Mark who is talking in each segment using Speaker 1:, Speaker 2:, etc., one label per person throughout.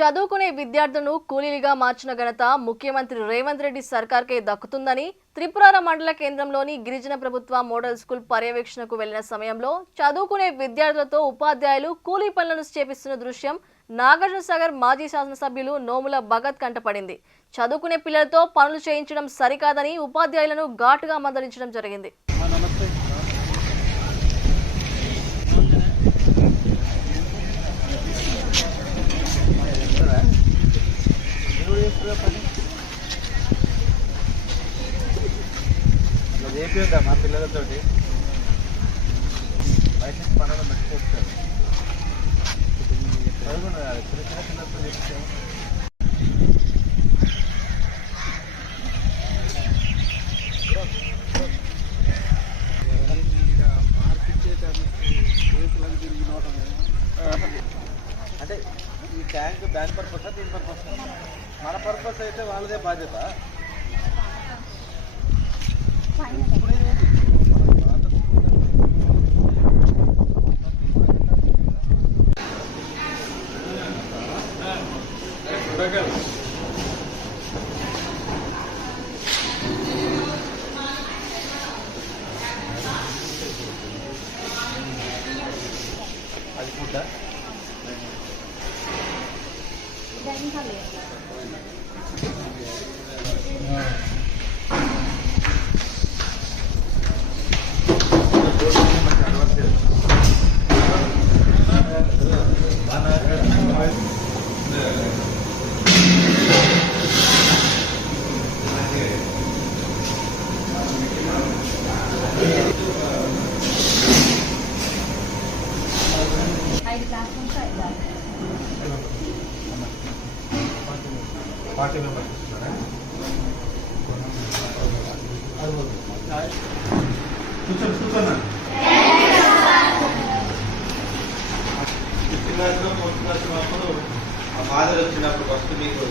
Speaker 1: చదువుకునే విద్యార్థులను కూలీలుగా మార్చిన ఘనత ముఖ్యమంత్రి రేవంత్ రెడ్డి సర్కార్కే దక్కుతుందని త్రిపురార మండల కేంద్రంలోని గిరిజన ప్రభుత్వ మోడల్ స్కూల్ పర్యవేక్షణకు వెళ్ళిన సమయంలో చదువుకునే విద్యార్థులతో ఉపాధ్యాయులు కూలీ పనులను చేపిస్తున్న దృశ్యం నాగార్జునసాగర్ మాజీ శాసనసభ్యులు నోముల భగత్ కంటపడింది. చదువుకునే పిల్లలతో పనులు చేయించడం సరికాదని ఉపాధ్యాయులను ఘాటుగా మందలించడం జరిగింది.
Speaker 2: ఇట్లా మా పిల్లలతోటి. బయట నుంచి పనులు మర్చిపోతారు. చదువుకున్నారు చిన్న చిన్న పిల్లలతో చేపిస్తే అంటే ఈ ట్యాంక్ దాని పర్పస్ దీని పర్పస్ మన పర్పస్ అయితే వాళ్ళదే బాధ్యత. pegang. Ali kali ya. అది ఫుడ్ ఫార్టీ మెంబర్స్ ఇస్తున్నారా కూర్చోండి కూర్చోన్నా ఫిఫ్త్ క్లాస్లో ఫోర్త్ క్లాస్ అప్పుడు ఆ ఫాదర్ వచ్చినప్పుడు ఫస్ట్ మీకు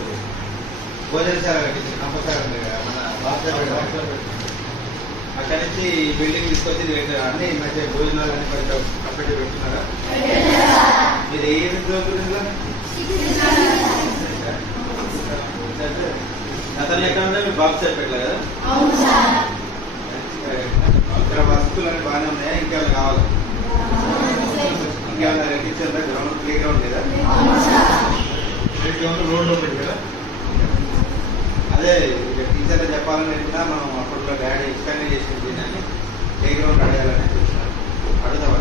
Speaker 2: భోజనశాల కట్టించి కంపల్సరీ ఉంది కదా మన బాక్సర్ అక్కడి నుంచి బిల్డింగ్ తీసుకొచ్చి పెట్టారు. అన్ని ఈ మధ్య భోజనాలు అన్ని కొంచెం కంప్లీట్ పెట్టున్నారా మీరు ఏ అతను ఎక్కడ ఉంటే మీకు బాక్స్ పెట్టలేదు కదా? ఇక్కడ వస్తువులు అన్ని బాగానే ఉన్నాయా? ఇంకేమైనా కావాలా? ఇంకేమైనా కిచెన్ గ్రౌండ్ ప్లే గ్రౌండ్ లేదా? ప్లే గ్రౌండ్ రోడ్ ఒకటి కదా. అదే టీచర్ చెప్పాలని చెప్పినా మనం అప్పట్లో డాడీ ఇష్టంగా చేసింది అని ప్లే గ్రౌండ్ అడగాలని చెప్తున్నాను అడుగుతాం